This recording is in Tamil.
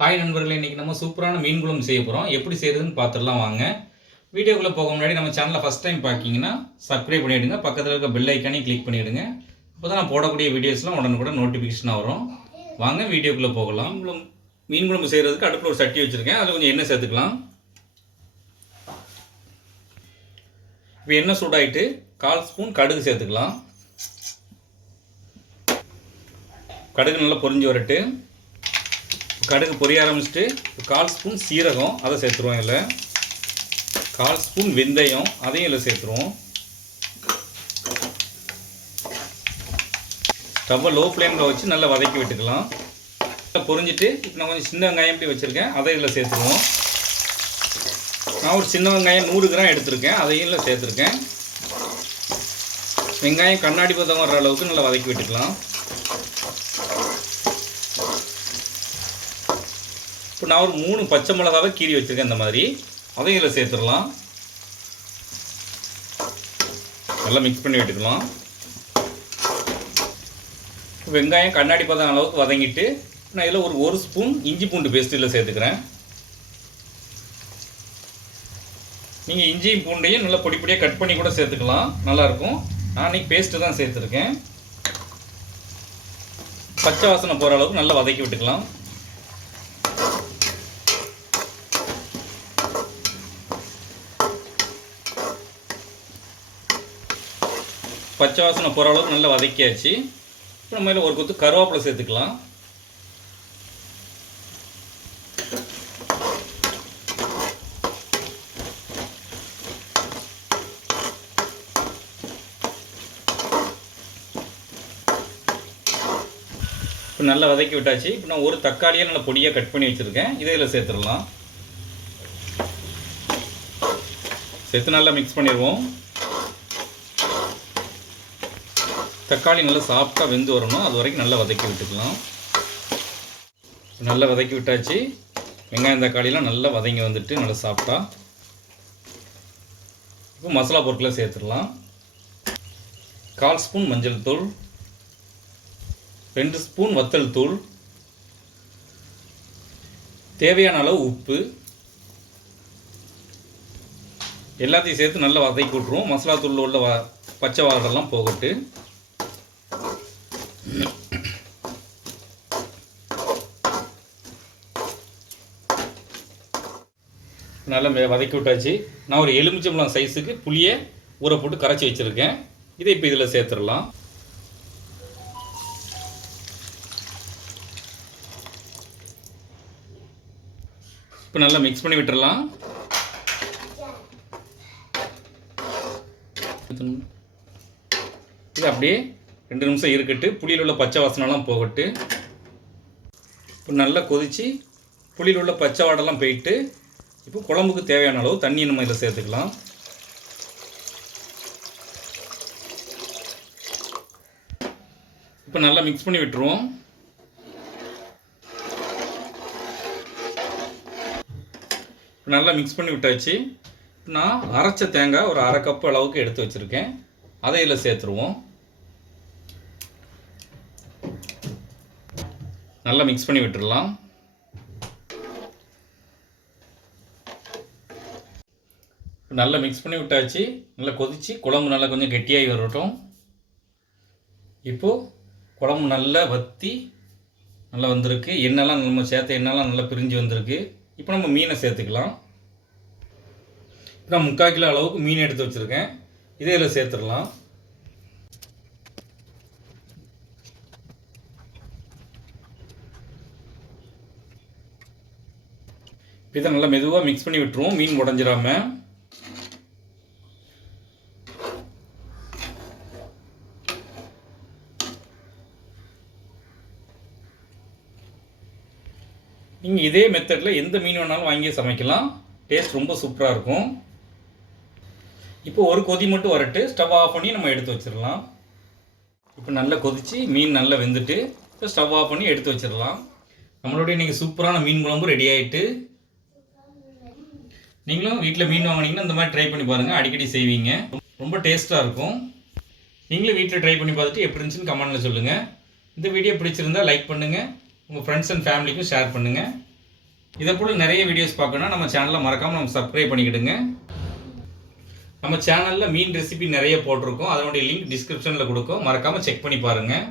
ஹாய் நண்பர்களே இன்றைக்கி நம்ம சூப்பரான மீன் குழம்பு செய்ய போகிறோம் எப்படி செய்கிறதுன்னு பார்த்துடலாம் வாங்க. வீடியோக்குள்ளே போக முன்னாடி நம்ம சேனலை ஃபஸ்ட் டைம் பார்க்கிங்கன்னா சப்ஸ்கிரைப் பண்ணிவிடுங்க பக்கத்தில் இருக்க பெல் ஐக்கானே கிளிக் பண்ணிவிடுங்க அப்போ தான் நான் போடக்கூடிய வீடியோஸ்லாம் உடனுக்குடன் நோட்டிஃபிகேஷனாக வரும். வாங்க வீடியோக்குள்ளே போகலாம். மீன் குழம்பு செய்கிறதுக்கு அடுப்பில் ஒரு சட்டி வச்சுருக்கேன். அதில் கொஞ்சம் எண்ணெய் சேர்த்துக்கலாம். இப்போ எண்ணெய் சூடாயிட்டு கால் ஸ்பூன் கடுகு சேர்த்துக்கலாம். கடுகு நல்லா பொரிஞ்சு வரட்டு. கடுகு பொரிய ஆரம்பிச்சுட்டு கால் ஸ்பூன் சீரகம் அதை சேர்த்துருவோம் இதில். கால் ஸ்பூன் வெந்தயம் அதையும் இதில் சேர்த்துருவோம். ஸ்டவ்வை லோ ஃப்ளேமில் வச்சு நல்லா வதக்கி விட்டுக்கலாம். நல்லா பொரிஞ்சிட்டு இப்போ நான் கொஞ்சம் சின்ன வெங்காயம் இப்படி வச்சுருக்கேன். அதை இதில் சேர்த்துருவோம். நான் ஒரு சின்ன வெங்காயம் நூறு கிராம் எடுத்திருக்கேன். அதையும் இதில் சேர்த்துருக்கேன். வெங்காயம் கண்ணாடி பதம் வர்ற அளவுக்கு நல்லா வதக்கி விட்டுக்கலாம் இப்போ நான் ஒரு மூணு பச்சை மிளகாவை கீறி வச்சுருக்கேன் இந்த மாதிரி. அதையும் இதில் சேர்த்துடலாம். நல்லா மிக்ஸ் பண்ணி விட்டுக்கலாம். வெங்காயம் கண்ணாடி பதம் அளவுக்கு வதங்கிட்டு நான் இதில் ஒரு ஒரு ஸ்பூன் இஞ்சி பூண்டு பேஸ்ட் இதில் சேர்த்துக்கிறேன். நீங்கள் இஞ்சியும் பூண்டையும் நல்லா பொடி பொடியாக கட் பண்ணி கூட சேர்த்துக்கலாம். நல்லாயிருக்கும் நான் இன்றைக்கி பேஸ்ட்டு தான் சேர்த்துருக்கேன். பச்சை வாசனை போகிற அளவுக்கு நல்லா வதக்கி விட்டுக்கலாம். பச்சை வாசனை போகிற அளவுக்கு நல்லா வதக்கியாச்சு. இப்போ நம்ம இதில் ஒரு கொத்து கருவேப்பிலை சேர்த்துக்கலாம். இப்போ நல்லா வதக்கி விட்டாச்சு. இப்போ நான் ஒரு தக்காளியை நல்லா பொடியாக கட் பண்ணி வச்சுருக்கேன். இதை இதில் சேர்த்துடலாம். சேர்த்து நல்லா மிக்ஸ் பண்ணிடுவோம். தக்காளி நல்லா சாஃப்டாக வெந்து வரணும். அது வரைக்கும் நல்லா வதக்கி விட்டுக்கலாம். நல்லா வதக்கி விட்டாச்சு. வெங்காயம் தக்காளிலாம் நல்லா வதங்கி வந்துட்டு நல்லா சாஃப்டாக இப்போ மசாலா பொருட்களை சேர்த்துடலாம். கால் ஸ்பூன் மஞ்சள் தூள். ரெண்டு ஸ்பூன் வத்தல் தூள். தேவையான அளவு உப்பு. எல்லாத்தையும் சேர்த்து நல்லா வதக்கி விட்ருவோம் மசாலா தூளில் உள்ள வ பச்சை வாடெல்லாம் போகட்டு. நல்லா வதக்கி விட்டாச்சு. நான் ஒரு எலுமிச்சம்பழம் சைஸுக்கு புளியை ஊற போட்டு கரைச்சி வச்சுருக்கேன். இதை இப்போ இதில் சேர்த்துடலாம். இப்போ நல்லா மிக்ஸ் பண்ணி விட்டுறலாம் இது அப்படியே ரெண்டு நிமிஷம் இருக்கட்டு. புளியில் உள்ள பச்சை வாசனைலாம் போகட்டு. இப்போ நல்லா கொதித்து புளியில் உள்ள பச்சை வாடெல்லாம் போயிட்டு இப்போ குழம்புக்கு தேவையான அளவு தண்ணி நம்ம இதில் சேர்த்துக்கலாம். இப்போ நல்லா மிக்ஸ் பண்ணி விட்டுருவோம். இப்போ நல்லா மிக்ஸ் பண்ணி விட்டாச்சு. நான் அரைச்ச தேங்காய் ஒரு அரை கப் அளவுக்கு எடுத்து வச்சுருக்கேன். அதை இதில் சேர்த்துருவோம். நல்லா மிக்ஸ் பண்ணி விட்டுடலாம். நல்லா மிக்ஸ் பண்ணி விட்டாச்சு. நல்லா கொதித்து குழம்பு நல்லா கொஞ்சம் கெட்டியாகி வரட்டும். இப்போது குழம்பு நல்லா வற்றி நல்லா வந்திருக்கு. எண்ணெய்லாம் நம்ம சேர்த்த எண்ணெய்லாம் நல்லா பிரிஞ்சு வந்திருக்கு. இப்போ நம்ம மீனை சேர்த்துக்கலாம். இப்போ நான் முக்கால் கிலோ அளவுக்கு மீன் எடுத்து வச்சுருக்கேன். இதே இதில் சேர்த்துடலாம். இதை நல்லா மெதுவாக மிக்ஸ் பண்ணி விட்டுருவோம். மீன் உடஞ்சிராம. நீங்கள் இதே மெத்தடில் எந்த மீன் வேணாலும் வாங்கி சமைக்கலாம். டேஸ்ட் ரொம்ப சூப்பராக இருக்கும். இப்போ ஒரு கொதி மட்டும் வரட்டு. ஸ்டவ் ஆஃப் பண்ணி நம்ம எடுத்து வச்சிடலாம். இப்போ நல்லா கொதிச்சு மீன் நல்லா வெந்துட்டு இப்போ ஸ்டவ் ஆஃப் பண்ணி எடுத்து வச்சிடலாம். நம்மளுடைய நீங்கள் சூப்பரான மீன் குழம்பு ரெடி ஆகிட்டு நீங்களும் வீட்டில் மீன் வாங்கினீங்கன்னா இந்த மாதிரி ட்ரை பண்ணி பாருங்கள் அடிக்கடி செய்வீங்க. ரொம்ப டேஸ்ட்டாக இருக்கும். நீங்களும் வீட்டில் ட்ரை பண்ணி பார்த்துட்டு எப்படி இருந்துச்சுன்னு கமெண்டில் சொல்லுங்கள் இந்த வீடியோ பிடிச்சிருந்தா லைக் பண்ணுங்கள் உங்கள் ஃப்ரெண்ட்ஸ் அண்ட் ஃபேமிலிக்கும் ஷேர் பண்ணுங்கள் இதை போல் நிறைய வீடியோஸ் பார்க்கணுன்னா நம்ம சேனலை மறக்காமல் நம்ம சப்ஸ்கிரைப் பண்ணிக்கிடுங்க. நம்ம சேனலில் மீன் ரெசிபி நிறைய போட்டிருக்கோம். அதனுடைய லிங்க் டிஸ்கிரிப்ஷனில் கொடுக்கும். மறக்காமல் செக் பண்ணி பாருங்கள்